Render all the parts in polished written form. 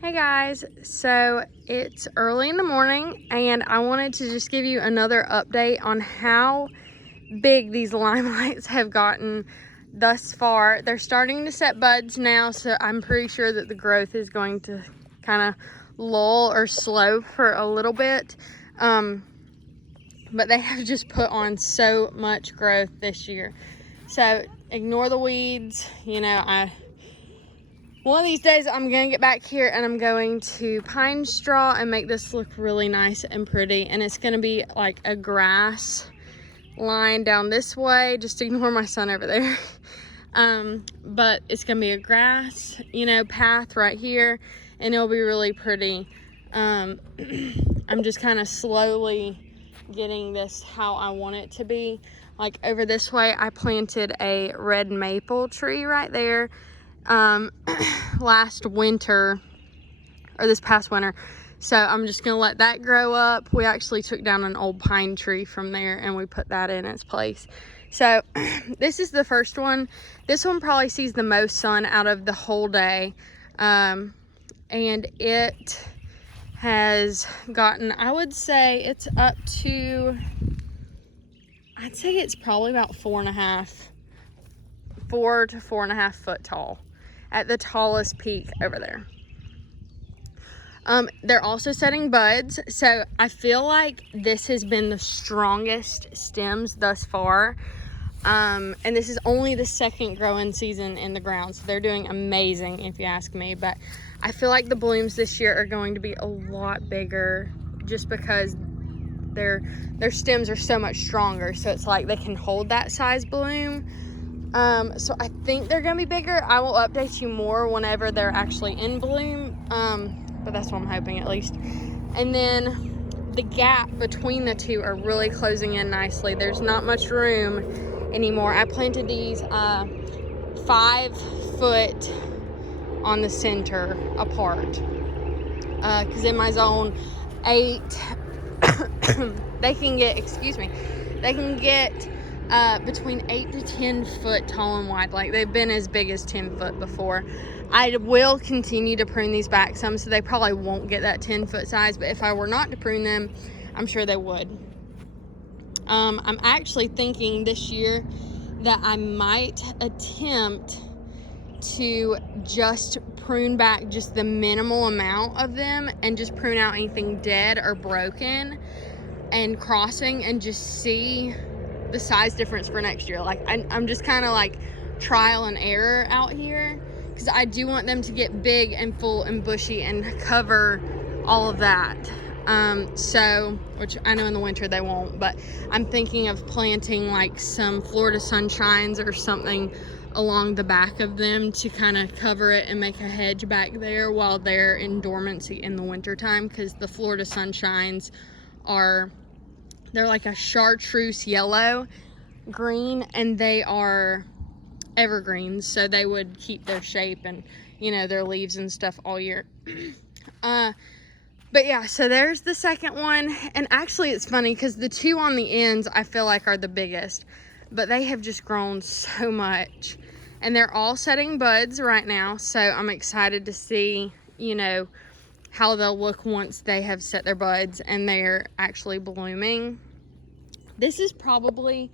Hey guys, so it's early in the morning and I wanted to just give you another update on how big these Limelights have gotten thus far. They're starting to set buds now, so I'm pretty sure that the growth is going to kind of lull or slow for a little bit. But they have just put on so much growth this year. So ignore the weeds, one of these days I'm gonna get back here and I'm going to pine straw and make this look really nice and pretty. And it's gonna be like a grass line down this way. Just ignore my son over there. But it's gonna be a grass, path right here, and it'll be really pretty. I'm just kind of slowly getting this how I want it to be. Like over this way, I planted a red maple tree right there. Last winter, or this past winter, so I'm just gonna let that grow up. We actually took down an old pine tree from there and we put that in its place. So this is the first one. This one probably sees the most sun out of the whole day, and it has gotten, I would say it's up to, I'd say it's probably about 4 to 4.5 foot tall at the tallest peak over there. They're also setting buds, so I feel like this has been the strongest stems thus far. And this is only the second growing season in the ground, so they're doing amazing if you ask me. But I feel like the blooms this year are going to be a lot bigger just because their stems are so much stronger, so it's like they can hold that size bloom. So I think they're gonna be bigger. I will update you more whenever they're actually in bloom, but that's what I'm hoping at least. And then the gap between the two are really closing in nicely. There's not much room anymore. I planted these 5 foot on the center apart, because in my zone 8 they can get between 8 to 10 foot tall and wide. Like they've been as big as 10 foot before. I will continue to prune these back some, so they probably won't get that 10 foot size, but if I were not to prune them, I'm sure they would. I'm actually thinking this year that I might attempt to just prune back just the minimal amount of them and just prune out anything dead or broken and crossing and just see the size difference for next year. Like I'm just kind of like trial and error out here, because I do want them to get big and full and bushy and cover all of that. So, which I know in the winter they won't, but I'm thinking of planting like some Florida Sunshines or something along the back of them to kind of cover it and make a hedge back there while they're in dormancy in the winter time, because the Florida Sunshines they're like a chartreuse yellow green, and they are evergreens, so they would keep their shape and their leaves and stuff all year. But yeah, so there's the second one. And actually it's funny because the two on the ends I feel like are the biggest, but they have just grown so much and they're all setting buds right now, so I'm excited to see how they'll look once they have set their buds and they're actually blooming. This is probably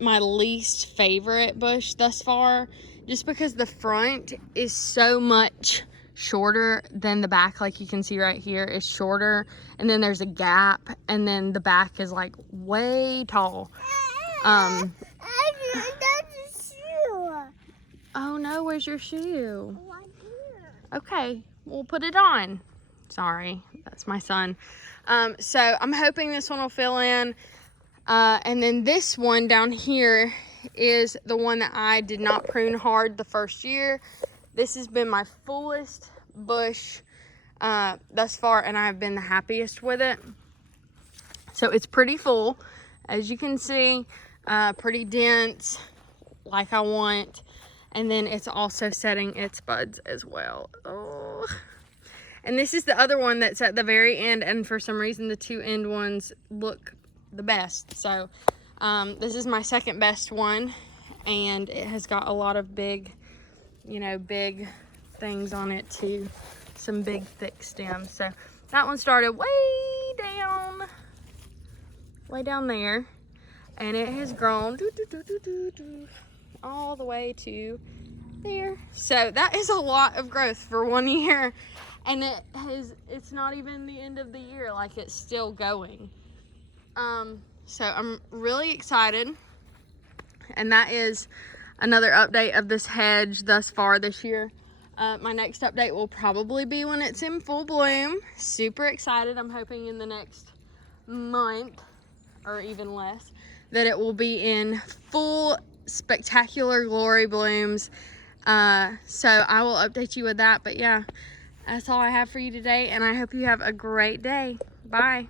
my least favorite bush thus far, just because the front is so much shorter than the back. Like you can see right here is shorter, and then there's a gap, and then the back is like way tall. That's a shoe. Oh no, where's your shoe? Right here. Okay, we'll put it on. Sorry, that's my son. So I'm hoping this one will fill in. And then this one down here is the one that I did not prune hard the first year. This has been my fullest bush thus far, and I've been the happiest with it. So it's pretty full, as you can see, pretty dense, like I want. And then it's also setting its buds as well. Oh. And this is the other one that's at the very end, and for some reason the two end ones look the best. So this is my second best one, and it has got a lot of big things on it to some big thick stems. So that one started way down there, and it has grown all the way to there. So that is a lot of growth for 1 year, and it's not even the end of the year, like it's still going. So I'm really excited, and that is another update of this hedge thus far this year. My next update will probably be when it's in full bloom. Super excited. I'm hoping in the next month or even less that it will be in full spectacular glory blooms. So I will update you with that. But yeah, that's all I have for you today, and I hope you have a great day. Bye.